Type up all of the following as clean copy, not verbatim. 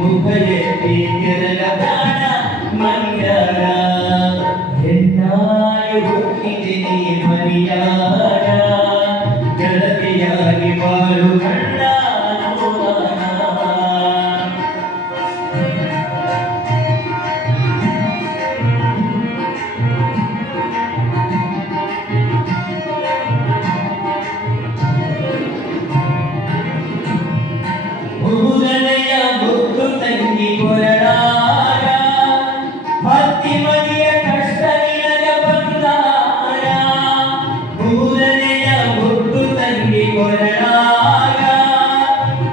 ಮುಖ ಎತ್ತಿ ಕೆರಗದಾಣ ಮಂಗ್ಯಾರ ಹೆಣ್ಣಾಗಿ ಹುಟ್ಟಿದೆ ನೀ ಮರಿಯಾರ ಗೆಳತಿಯಾಗಿ ಬಾಳು ಗಂಡ ಮೂರನೆಯ ಮುತ್ತು ತಂಗಿ ಕೊರಡಾರ ಹತ್ತಿ ಮನೆಯ ಕಷ್ಟ ನಿನಗ ಬಂದಾರ ಮೂರನೆಯ ಮುತ್ತು ತಂಗಿ ಕೊರಡಾರ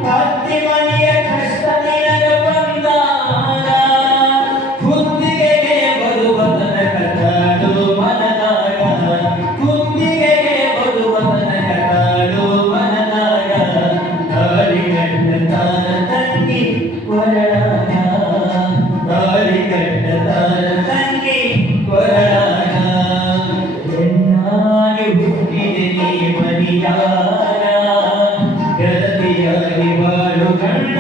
ಹತ್ತಿ ಮನೆಯ ಕಷ್ಟ ನಿನಗ ಬಂದಾರ ಕುತ್ತಿಗೆಗೆ ಬರುವ ತನಕ ತಾಳು ಮನದಾಗ ಕುತ್ತಿಗೆಗೆ ಬರುವ ತನಕ ತಾಳು ಮನದಾಗ ತಾರ ತಂಗಿ ಕೊರಡಾಗ ತಾಳಿ ಕಟ್ಟ ತಾರ ತಂಗಿ ಕೊರಡಾಗ ಹೆಣ್ಣಾಗಿ ಹುಟ್ಟಿದೆ ನೀ ಮರಿಯಾರ ಗೆಳತಿಯಾಗಿ ಬಾಳು ಗಂಡ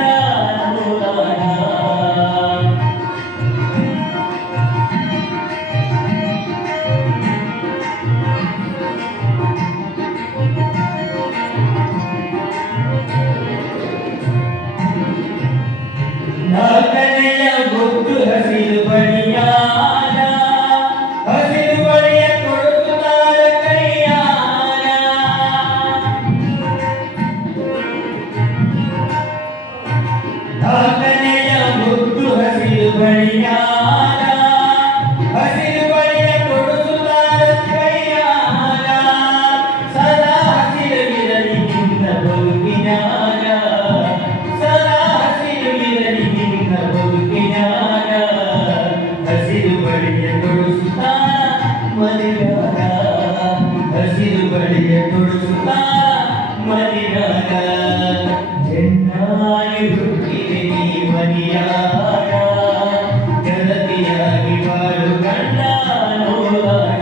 ನಾಲ್ಕನೆಯ ಮುತ್ತು ಹಸಿರು ಬಳಿಯಾರ ಹಸಿರು ಬಳಿಯ ತೊಡಗುತ್ತಾರ ಕೈಯಾರ ನಾಲ್ಕನೆಯ ಮುತ್ತು ಹಸಿರು ಬಳಿಯಾರ ಹಸಿರು ಬಳಿಯ ತೊಡಗುತ್ತಾರ ಕೈಯಾರ ಸದಾ ಹಸಿರುಗಿರಲಿ ನಿನ್ನ ಬದುಕಿನಾಗ ಸದಾ ಹಸಿರುಗಿರಲಿ ನಿನ್ನ ಬದುಕಿನಾಗ ಹಸಿರು ಬಳಿಯ ತೊಡಸುತ್ತಾರ ಮರಿಯಾಗ ಹಸಿರು ಬಳಿಯ ತೊಡಸುತ್ತಾರ ಮರಿಯಾಗ ಹೆಣ್ಣಾಗಿ ಹುಟ್ಟಿದೆ ನೀ ಮರಿಯಾಗ ಗೆಳತಿಯಾಗಿ ಬಾಳು ಗಂಡ ನೋಡಾಗ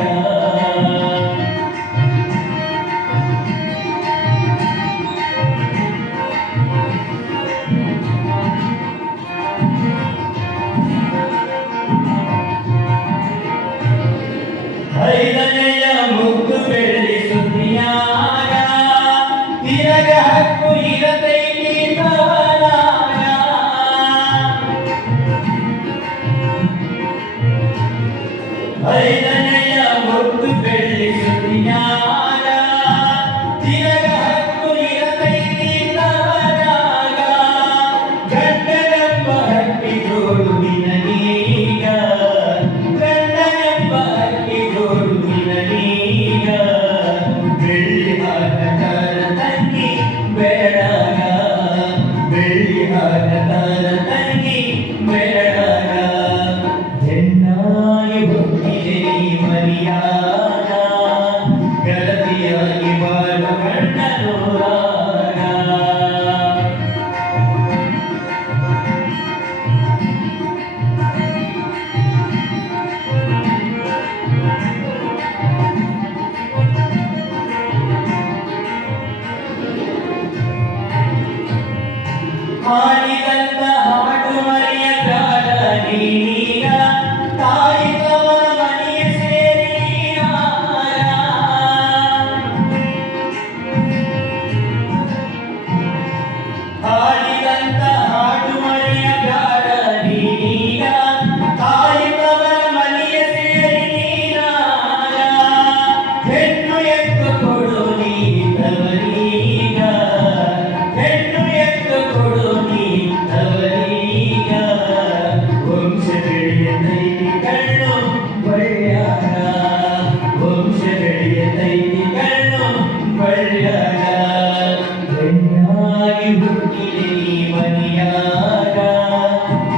ಐದನೆಯ ಮುದ್ದು ಬೆಳ್ಳಿ ಸುದ್ದಿಯಾಗ ತಿರಗ ಹಕ್ಕು ಇರತೈತಿ ತವರಾಗ ಐದನೆಯ ಮುದ್ದು ಬೆಳ್ಳಿ ಸುದ್ದಿಯಾಗ ತಿರಗ ಹಕ್ಕು ಇರತೈತಿ ತವರಾಗ ಗಂಡನೆಂಬ ಹಕ್ಕಿ ಜೋಡು ನಿನಗೀಗ ಗಂಡನೆಂಬ ಹಕ್ಕಿ ಜೋಡು ನಿನಗೀಗ ಬೆಳ್ಳಿ ಹಾಕತಾರ ತಂಗಿ ಬೇಡಾಗ ಬೆಳ್ಳಿ ಹಾಕತಾರ ತಂಗಿ ಬೇಡಾಗ ಹೆಣ್ಣಾಗಿ ಹುಟ್ಟಿದೆ ನೀ ಮರಿಯಾಗ ಗೆಳತಿಯಾಗಿ ಬಾಳು ಗಂಡ ನೋಡಾಗ ಹಾಡಿದಂತ ಹಾಡು ಮರೆಯ ಪ್ರಾಣ ನೀಗ ತಾಯಿ ತವರ ಮನೆಯ ಸೇರಿ ಹಾಡಿದಂತ ಹಾಡು ಮರೆಯ ಪ್ರಾಣ ನೀಗ ತಾಯಿ ತವರ ಮನೆಯ ಸೇರಿ ಹೆಣ್ಣು ಎತ್ತು ಕೊಡು ನೀ ತವರೀಗ ಹೆಣ್ಣು ಎತ್ತು ಕೊಡು ನೀ ತವರೀಗ ವಂಶ ಬೆಳೆಯತೈತಿ ಕಣ್ಣು ಬಳ್ಳ್ಯಾಗ ವಂಶ ಬೆಳೆಯತೈತಿ ಕಣ್ಣು ಬಳ್ಳ್ಯಾಗ ಹೆಣ್ಣಾಗಿ ಹುಟ್ಟಿದೆ ನೀ ಮರಿಯಾಗ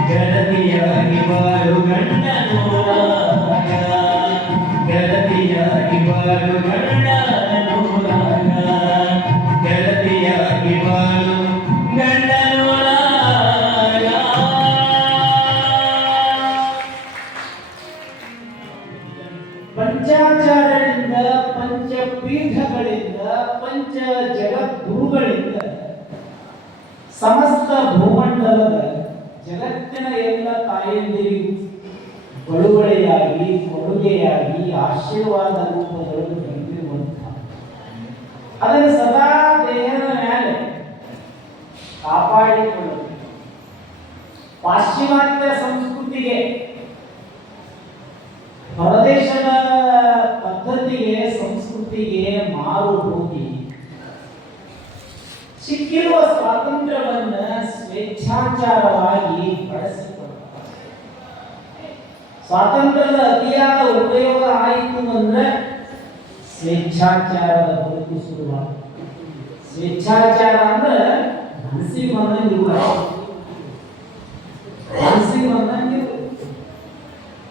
ಗೆಳತಿಯಾಗಿ ಬಾಳು ಗಂಡ ನೋಡಾಗ ಗೆಳತಿಯಾಗಿ ಬಾಳು ಗಂಡ ನೋಡಾಗ ಗೆಳತಿಯಾಗಿ ಬಾಳು ಗಂಡ ನೋಡಾಗ ಪಂಚಾಚಾರ್ಯರಿಂದ ಪಂಚಪೀಠಗಳಿಂದ ಪಂಚ ಜಗದ್ಗುರುಗಳಿಂದ ಸಮಸ್ತ ಭೂಮಂಡ ತಾಯಂದಿರಿಗೂ ಬಳುವಳಿಯಾಗಿ ಕೊಡುಗೆಯಾಗಿ ಆಶೀರ್ವಾದ ರೂಪಗಳು ಬಂದಿರುವಂತಹ ಅದನ್ನು ಸದಾ ದೇಹದ ಮೇಲೆ ಕಾಪಾಡಿಕೊಳ್ಳಲು ಪಾಶ್ಚಿಮಾತ್ಯ ಸಂಸ್ಕೃತಿಗೆ ಹೊರದೇಶದ ಪದ್ಧತಿಗೆ ಸಂಸ್ಕೃತಿಗೆ ಮಾರು ಹೋಗಿ ಸಿಕ್ಕಿರುವ ಸ್ವಾತಂತ್ರ್ಯವನ್ನ ಸ್ವೇಚ್ಛಾಚಾರವಾಗಿ ಬಳಸಿಕೊಳ್ಳುತ್ತಾರೆ. ಸ್ವಾತಂತ್ರ್ಯದ ಅತಿಯಾದ ಉಪಯೋಗ ಆಯಿತು ಅಂದ್ರೆ ಸ್ವೇಚ್ಛಾಚಾರದ ಬದುಕು ಶುರುವಾಗುತ್ತೆ. ಸ್ವೇಚ್ಛಾಚಾರ ಅಂದ್ರೆ ಮನಸ್ಸಿಗೆ ಬಂದಂಗಿರುವ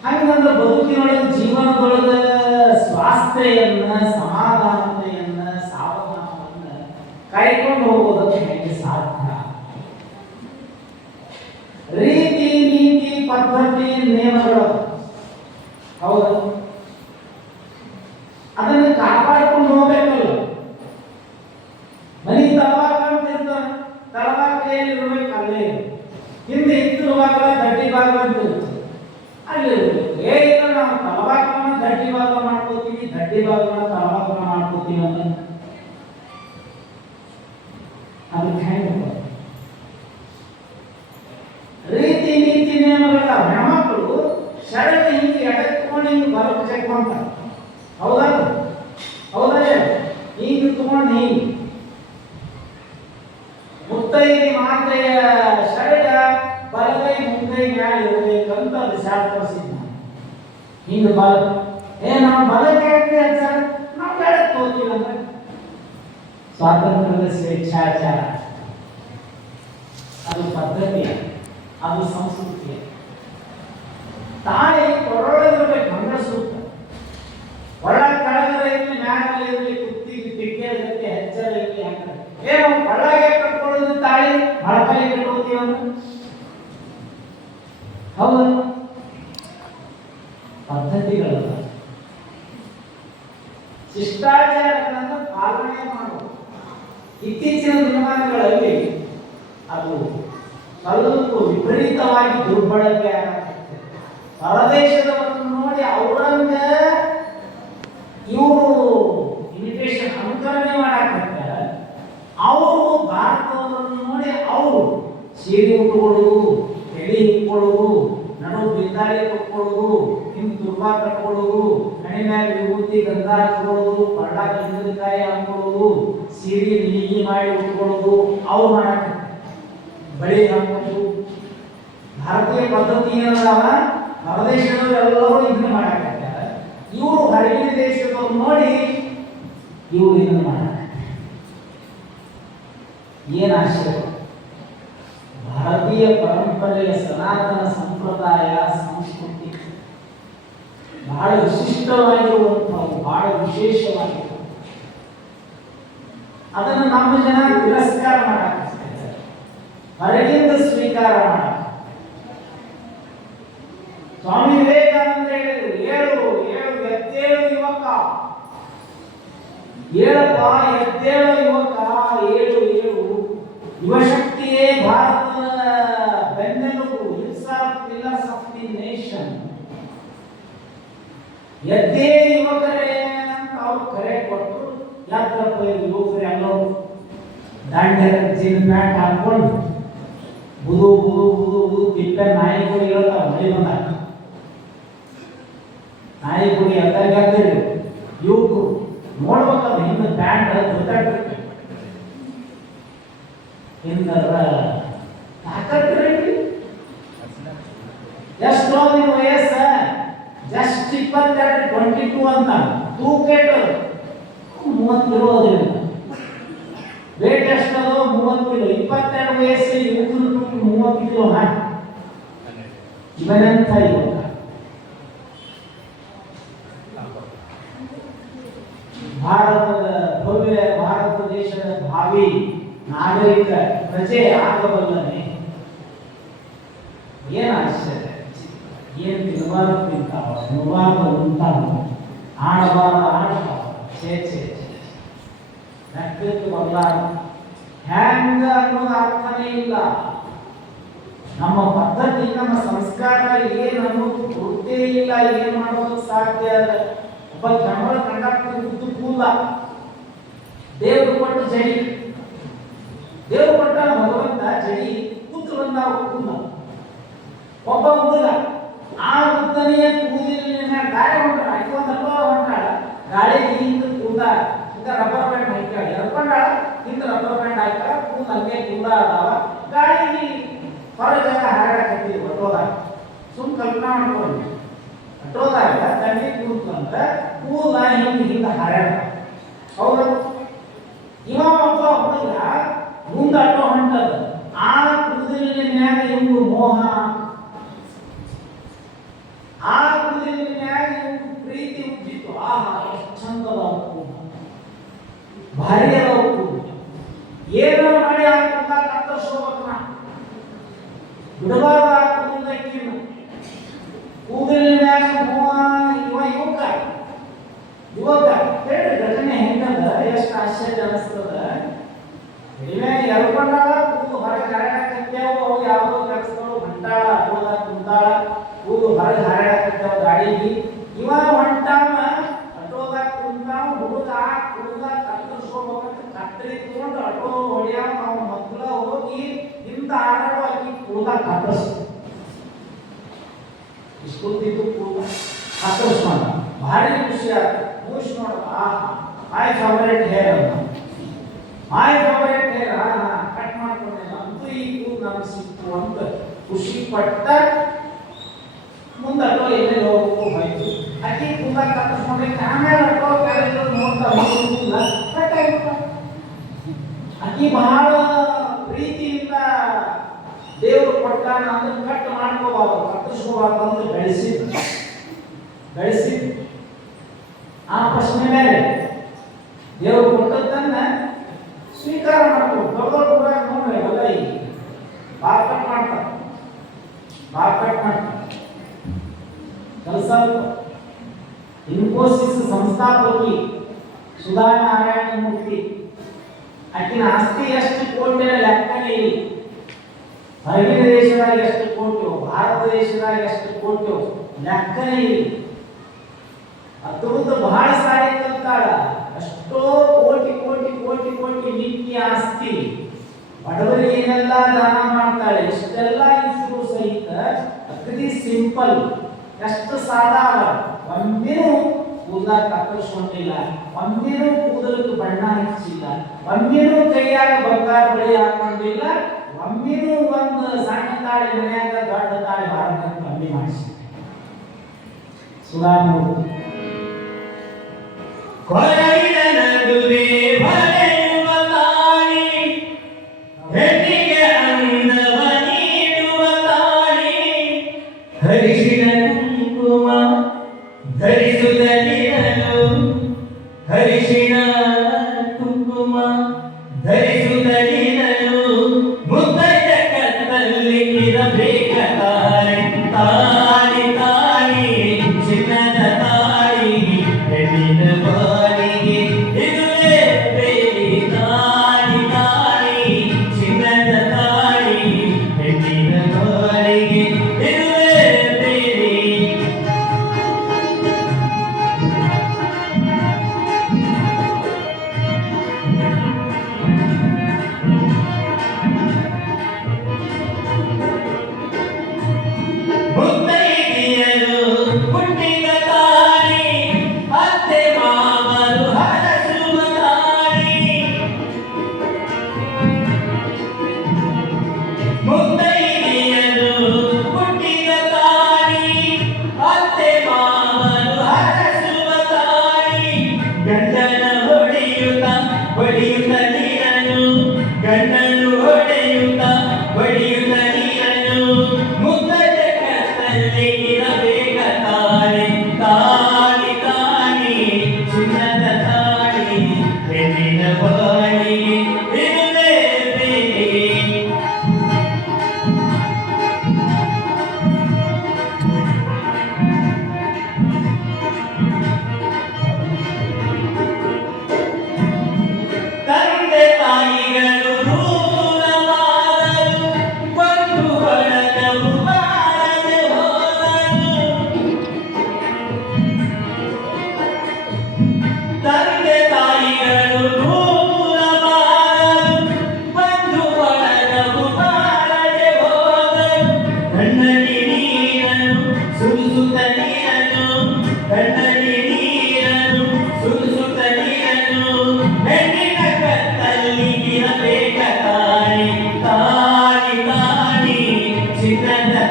ಹಂಗಂದ್ರೆ ಬದುಕಿನೊಳಗೆ ಜೀವನದೊಳಗ ಸ್ವಾಸ್ಥ್ಯನ್ನ ಸಮಾಧಾನತೆಯನ್ನ ಸಾವಧಾನವನ್ನ ಕಾಯ್ಕೊಂಡು ಹೋಗೋದಕ್ಕೆ ಹೇಗೆ ಸಾಧ್ಯ? ರೀತಿ ನೀತಿ ಪದ್ಧತಿ ನಿಯಮಗಳು ಹೌದು, ಅದನ್ನು ಕಾಪಾಡಿಕೊಂಡು ಹೋಗ್ಬೇಕಲ್ಲ. ಮನಿ ತಳವಾಕ ಅಂತ ಇರ್ತಾರ, ತಳವಾಕ ಏನಿರ್ಬೇಕು ಅಲ್ಲೇ, ಹಿಂದೆ ಇತ್ತಿರುವಾಗ ದಡ್ಡಿ ಭಾಗ ಅಂತ ಇರ್ತದೆ, ಅಲ್ಲಿ ಈಗ ನಾವು ತಳವಾಕನ ದಡ್ಡಿ ಭಾಗ ಮಾಡ್ಕೋತೀವಿ, ದಡ್ಡಿ ಭಾಗನ ತಳವಾಕನ ಮಾಡ್ಕೋತೀವಿ ಅಂತ ಅದಕ್ಕೆ ಹೆಂಗ ರೀತಿ ನೀತಿ ನಿಯಮಗಳ ಹೆಣ್ಮಕ್ಳು ಶರಣ ಹಿಂಗೆ ಎಡತ್ಕೊಂಡು ಹಿಂಗೆ ಬರಕ್ಕೆ ಚೆಕ್ ಮಾಡ್ತಾರೆ. ಹೌದಾ ಹೌದಾ? ಹಿಂಗೆ ತಗೊಂಡು ಹಿಂಗೆ ಮುತ್ತೈದೆ ಮಾತೆಯ ಶರಣ ಬಲಗೈ ಮುಂದೆ ಮ್ಯಾಲ ಇರಬೇಕಂತ ಅದು ಶಾಸ್ತ್ರ ಸಿದ್ಧ. ಹಿಂಗೆ ಬಲ ನಾವು ಬಲಕ್ಕೆ ಸರ್ ನಾವು ಎಡಕ್ಕೆ ಹೋಗ್ತೀವಿ ಅಂದ್ರೆ ಸ್ವಾತಂತ್ರ್ಯದ ಸ್ವೇಚ್ಛಾಚಾರ, ಅದು ಪದ್ಧತಿ, ಅದು ಸಂಸ್ಕೃತಿ. ತಾಯಿ ಕೊರಳಿರ್ಬೇಕು ಮಂಗಳಸೂತ್ರ, ಒಳ ಕೆಳಗರ ಇರಲಿ ಮ್ಯಾಗಲ ಇರಲಿ ಕುತ್ತಿಗೆ ಪಿಕ್ಕೆ ಜೊತೆ ಹೆಚ್ಚರ ಇರಲಿ ಹಾಕ್ತಾರೆ. ಏನು ಒಳಗೆ ಕಟ್ಕೊಳ್ಳೋದು ತಾಯಿ ಮೊಳಕಲ್ಲಿ ಕಟ್ಕೋತೀವ ಹೌದು. ಪದ್ಧತಿಗಳಲ್ಲ, ಶಿಷ್ಟಾಚಾರಗಳನ್ನು ಪಾಲನೆ ಮಾಡುವುದು. ಇತ್ತೀಚಿನ ದಿನಮಾನಗಳಲ್ಲಿ ಅದು ಸ್ವಲ್ಪ ವಿಪರೀತವಾಗಿ ದುರ್ಬಳಕೆ ಆಗುತ್ತೆ. ಹೊರದೇಶದವರನ್ನು ನೋಡಿ ಅವರಂಗ ಇವರು ಇಮಿಟೇಷನ್ ಅನುಕರಣೆ ಮಾಡಾಕತ್ತಾರೆ. ಅವರು ಭಾರತದವರನ್ನು ನೋಡಿ ಅವರು ಸೀರೆ ಉಟ್ಕೊಳ್ಳೋದು, ಎಳಿ ಇಟ್ಕೊಳ್ಳೋದು, ನಡು ಬಿದ್ದಾಳಿ ಕೊಟ್ಕೊಳ್ಳೋದು, ಹಿಂದೆ ತುರ್ಬಾ ಕಟ್ಕೊಳ್ಳೋದು, ಹಣೆ ಮ್ಯಾಗ ವಿಭೂತಿ ಗಂಧ ಹಾಕೊಳ್ಳೋದು, ಪಳ್ಳ ಗಂಧದಕಾಯಿ ಹಾಕೊಳ್ಳೋದು, ಸೀರೆ ನೀಗಿ ಮಾಡಿ ಉಟ್ಕೊಳ್ಳೋದು, ಅವ್ರು ಮಾಡಾಕ ಬಳಿ ಹಾಕೋದು. ಭಾರತೀಯ ಪದ್ಧತಿ ಏನದಾವ, ಹೊರದೇಶದವರೆಲ್ಲರೂ ಇದನ್ನ ಮಾಡಾಕತ್ತಾರೆ. ಇವರು ಹೊರಗಿನ ದೇಶದವ್ರು ನೋಡಿ ಇವರು ಇದನ್ನ ಮಾಡಾಕ ಏನ್ ಆಶ್ಚರ್ಯ! ಭಾರತೀಯ ಪರಂಪರೆಯ ಸನಾತನ ಸಂಪ್ರದಾಯ ಸಂಸ್ಕೃತಿ ಬಹಳ ವಿಶಿಷ್ಟವಾಗಿರುವಂಥವು, ಬಹಳ ವಿಶೇಷವಾಗಿರುವಂಥವು. ಅದನ್ನು ನಮ್ಮ ಜನ ತಿರಸ್ಕಾರ ಮಾಡಾಕ್ತಾರೆ, ಹೊರಗಿಂದ ಸ್ವೀಕಾರ ಮಾಡ. ಸ್ವಾಮಿ ವಿವೇಕಾನಂದ ಹೇಳಿದ್ರು, ಏಳು ಏಳು ಎದ್ದೇಳು ಯುವಕ, ಏಳಪ್ಪ ಎದ್ದೇಳು ಯುವಕ, ಏಳು ಏಳು. ಯುವಶಕ್ತಿಯೇ ಭಾರತದ ಬೆನ್ನೆಲುಬು, ಪಿಲ್ಲರ್ಸ್ ಆಫ್ ದಿ ನೇಷನ್. ಎದ್ದೇ ಯುವಕರೇ ಅಂತ ಅವ್ರು ಕರೆ ಕೊಟ್ಟು ಯಾತ್ರಪ್ಪ ಯುವಕರು ಎಲ್ಲರೂ ದಾಂಡ್ಯರ ಜೀನ್ ಪ್ಯಾಂಟ್ ಹಾಕೊಂಡು ಬುದು ಬುದು ಬುದು ಬುದು ತಿಪ್ಪೆ ನಾಯಿ ಕುಡಿ ಹೇಳ್ತಾವ. ಮಳೆ ಬಂದಾಗ ನಾಯಿ ಕುಡಿ ಅದ್ದಾಗ ಯುವಕರು ನೋಡ್ಬೇಕಲ್ಲ, ಹಿಂದೆ ಪ್ಯಾಂಟ್ ಗೊತ್ತಾಗ್ತದೆ, ಹಿಂದರ ತಾಕತ್ತು ಎಷ್ಟು ನಿಮ್ಮ ವಯಸ್ಸ ಜಸ್ಟ್ 22 22 ಅಂತ ತೂಕೇಟ್ 30 ಕಿಲೋ ಅದ್ರಿಂದ ವೇಟ್ ಎಷ್ಟದೋ 30 ಕಿಲೋ. 22 ವಯಸ್ಸು ಯುವಕರು 30 ಕಿಲೋ ಇವನಂತ ಯುವಕ. ಭಾರತದ ಭವ್ಯ ಭಾರತ ದೇಶದ ಭಾವಿ ನಾಗರಿಕ ಪ್ರಜೆ ಆಗಬಲ್ಲನೆ. ಏನ್ ಆಶ್ಚರ್ಯ! ಏನ್ ತಿನ್ನಬಾರದು ತಿಂತಾವ, ತಿನ್ನಬಾರದು ಉಂಟಾವ, ಆಡಬಾರದು ಆಡ್ತಾವ. ಛೇ ಛೇ ಛೇ, ರಕ್ತಕ್ಕೆ ಬರಲಾರ ಹೆಂಗ ಅನ್ನೋದು ಅರ್ಥನೇ ಇಲ್ಲ. ನಮ್ಮ ಪದ್ಧತಿ ಈ ನಮ್ಮ ಸಂಸ್ಕಾರ ಏನು ಅನ್ನೋದು ಗೊತ್ತೇ ಇಲ್ಲ, ಏನ್ ಮಾಡೋದು ಸಾಧ್ಯ ಅದ. ಒಬ್ಬ ಜನರಲ್ ಕಂಡಕ್ಟರ್ ಇದ್ದು ಕೂಲ, ದೇವ್ರು ಕೊಟ್ಟು ಜಡಿ, ದೇವ್ರು ಕೊಟ್ಟ ಭಗವಂತ ಜಡಿ ಕೂತು ಬಂದ ಕೂಲ. ಒಬ್ಬ ಹುಡುಗ ಆ ಹುಡುಗನೆಯ ಕೂದಲಿನ ಗಾಳಿ ಹೊಂಟಾಳ, ಇಕೊಂದಲ್ಲ ಹೊಂಟಾಳ, ಗಾಳಿಗೆ ಹಿಂದ ಕೂದ ಹಿಂದ ರಬ್ಬರ್ ಬ್ಯಾಂಡ್ ಹಾಕ್ಯಾಳ, ಎಳ್ಕೊಂಡಾಳ, ಹಿಂದ ರಬ್ಬರ್ ಬ್ಯಾಂಡ್ ಹಾಕ್ಯಾಳ, ಕೂದ ಹಂಗೆ ಕೂದ ಅದಾವ, ಗಾಳಿಗೆ ಹೊರಗೆ ಹಾರಾಡಕತ್ತೀವಿ ಒಟ್ಟೋದಾಗ. ಕಲ್ಪನಾ ಮಾಡ್ಕೊಂಡು ಅಟ್ಟೋದಾಗ ತಂಡಿ ಕೂತ್ಲಂತ ಕೂದ ಹಿಂದ ಹಾರಾಡ. ಹೌದು, ಇವ ಒಬ್ಬ ಹುಡುಗ ಮುಂದೆ ಅಟ್ಟೋ ಹೊಂಟದ, ಆ ಕೂದಲಿನ ಮ್ಯಾಗ ಇವ್ನು ಮೋಹ, ಆ ಕೂದಲಿನ ಮ್ಯಾಗ ಇವ್ನು ಪ್ರೀತಿ ಉಜ್ಜಿತ್ತು. ಆಹಾ ಎಷ್ಟು ಚಂದ ಅದಾವ ಕೂದ, ಭಾರಿ ಅದಾವ ಕೂದ, ಏನೋ ಮಾಡಿ ಆ ಕೂದ ಕತ್ತರಿಸ್ಕೋಬೇಕನ, ಬಿಡಬಾರ್ದು ಆ ಕೂದಲಕ್ಕಿನ. ಕೂದಲಿನ ಮ್ಯಾಗ ಮೋಹ, ಇವ ಯುವಕ ಯುವಕ ಹೇಳ್ರಿ ಘಟನೆ ಹೆಂಗಂದ ಎಷ್ಟು ಆಶ್ಚರ್ಯ ಅನಿಸ್ತದ. ಎಳ್ಕೊಂಡಾಳ, ಕೂದು ಹೊರಗೆ ಹರಡಾಕತ್ಯಾವ, ಅವು ಯಾವುದೋ ಕೆಲಸಗಳು ಹೊಂಟಾಳ, ಅಟ್ಟೋದಾಗ ಕುಂತಾಳ, ಕೂದು ಹೊರಗೆ ಹರಡಾಕತ್ಯಾವ ಗಾಡಿಗೆ. ಇವ ಹೊಂಟಾವ, ಅಟ್ಟೋದಾಗ ಕುಂತಾವ, ಹುಡುಗ ಕೂದ ಕತ್ತರಿಸ್ಕೋಬೇಕಂತ ಕತ್ತರಿ ತಗೊಂಡು ಅಟ್ಟೋ ಹೊಡ್ಯಾವ, ನಾವು ಮಕ್ಕಳ ಹೋಗಿ ಹಿಂದ ಹಾರಾಡೋ ಆಕಿ ಕೂದ ಕತ್ತರಿಸ್ ಇಸ್ಕೊತಿದ್ದು ಕೂದ ಕತ್ತರಿಸ್ಕೊಂಡ. ಭಾರಿ ಖುಷಿ ಆಯ್ತು, ಖುಷಿ ನೋಡ, ಮೈ ಫೇವರೇಟ್ ಹೇರ್ ಅಂತ, ಮೈ ಫೇವರೇಟ್ ಹೇರ್, ಕಟ್ ಮಾಡ್ಕೊಂಡಿಲ್ಲ ಅಂತೂ ಈ ಕೂದ ನಮ್ಗೆ ಸಿಕ್ತು ಅಂತ ಖುಷಿ ಪಟ್ಟ ಮುಂದೆ ಅಟ್ಟೋ ಎಲ್ಲಿ ಹೋಗ್ಬೇಕು ಹೋಯ್ತು. ಅಕ್ಕಿ ಕೂದ ಕತ್ತರಿಸ್ಕೊಂಡೈತಿ, ಆಮೇಲೆ ಅಟ್ಟೋ ಕಾಲೇಜ್ ನೋಡ್ತಾ ಹೋಗಿಲ್ಲ ಕಟ್ ಆಗಿಬಿಟ್ಟ. ಅಕ್ಕಿ ಬಹಳ ಪ್ರೀತಿಯಿಂದ ದೇವರು ಕೊಟ್ಟಾನ ಅಂದ್ರೆ ಕಟ್ ಮಾಡ್ಕೋಬಾರ್ದು, ಕತ್ತರಿಸ್ಕೋಬಾರ್ದು ಅಂತ ಬೆಳೆಸಿ ಆ ಪ್ರಶ್ನೆ ಮೇಲೆ ದೇವರು ಕೊಟ್ಟದ್ದನ್ನ ಸ್ವೀಕಾರ ಮಾಡ್ಕೊಂಡು ದೊಡ್ಡ ಊರಾಗ ನೋಡ್ರಿ ಎಲ್ಲ ಈಗ ಬಾರ್ಕಟ್ ಮಾಡ್ತಾರೆ, ಬಾರ್ಕಟ್ ಮಾಡ್ತಾರೆ ಕೆಲಸ. ಇನ್ಫೋಸಿಸ್ ಸಂಸ್ಥಾಪಕಿ ಸುಧಾ ನಾರಾಯಣ ಮೂರ್ತಿ, ಆಕಿನ ಆಸ್ತಿ ಎಷ್ಟು ಕೋಟಿ ಲೆಕ್ಕನೇ ಇಲ್ಲ. ಹೊರಗಿನ ದೇಶದಾಗ ಎಷ್ಟು ಕೋಟಿ, ಭಾರತ ದೇಶದಾಗ ಎಷ್ಟು ಕೋಟಿ ಲೆಕ್ಕನೇ ಇಲ್ಲ. ಅದ್ರದ್ದು ಬಹಳ ಸಾರಿ ಕಲ್ತಾಳ, ಎಷ್ಟೋ ಕೋಟಿ ಕೋಟಿ ಕೋಟಿ ಕೋಟಿ ಮಿಕ್ಕಿ ಆಸ್ತಿ, ಬಡವರಿಗೆ ಏನೆಲ್ಲ ದಾನ ಮಾಡ್ತಾಳೆ. ಇಷ್ಟೆಲ್ಲ ಇದ್ರು ಸಹಿತ ಅಗದಿ ಸಿಂಪಲ್, ಎಷ್ಟು ಸಾಧಾರಣ. ಒಮ್ಮೆನೂ ಕೂದಲ ಕತ್ತರಿಸ್ಕೊಂಡಿಲ್ಲ, ಒಮ್ಮೆನೂ ಕೂದಲಕ್ಕೆ ಬಣ್ಣ ಹಚ್ಚಿಲ್ಲ, ಒಮ್ಮೆನೂ ಕೈಯಾಗ ಬಂಗಾರ ಬಳಿ ಹಾಕೊಂಡಿಲ್ಲ, ಒಮ್ಮೆನೂ ಒಂದು ಸಣ್ಣ ತಾಳಿ ಮನೆಯಾಗ ದೊಡ್ಡ ತಾಳಿ ಹಾರಕ್ಕೆ ಕಮ್ಮಿ ಮಾಡಿಸಿ. ಸುಧಾಮೂರ್ತಿ ಕೊರಳಿನ ನಡುವೆ ಹೊಳೆಯುವ ತಾಳಿ, ಹೆಣ್ಣಿಗೆ ಅಂದವ ನೀಡುವ ತಾಳಿ, ಹರಿಶಿನ ಕುಂಕುಮ ಧರಿಸುತ್ತಲಿರಲು, ಹರಿಶಿನ ಕುಂಕುಮ ಧರಿಸುತ್ತಲಿರಲು, ಮುದ್ದೈದ ಕತ್ತಲ್ಲಿ ಇರಬೇಕಾರೆ ತಾಳಿ ತಾಳಿ ಚಿನ್ನದ ತಾಳಿ, ಹೆಣ್ಣಿನ ಬಾಳಿಗೆ ಇದುವೇ ಬೇಡಿ ತಾಳಿ ತಾಳಿ ಚಿನ್ನದ ತಾಳಿ, ಹೆಣ್ಣಿನ ಬಾಳಿಗೆ ಇದುವೇ ಬೇಡಿ. ಮುದ್ದೈದ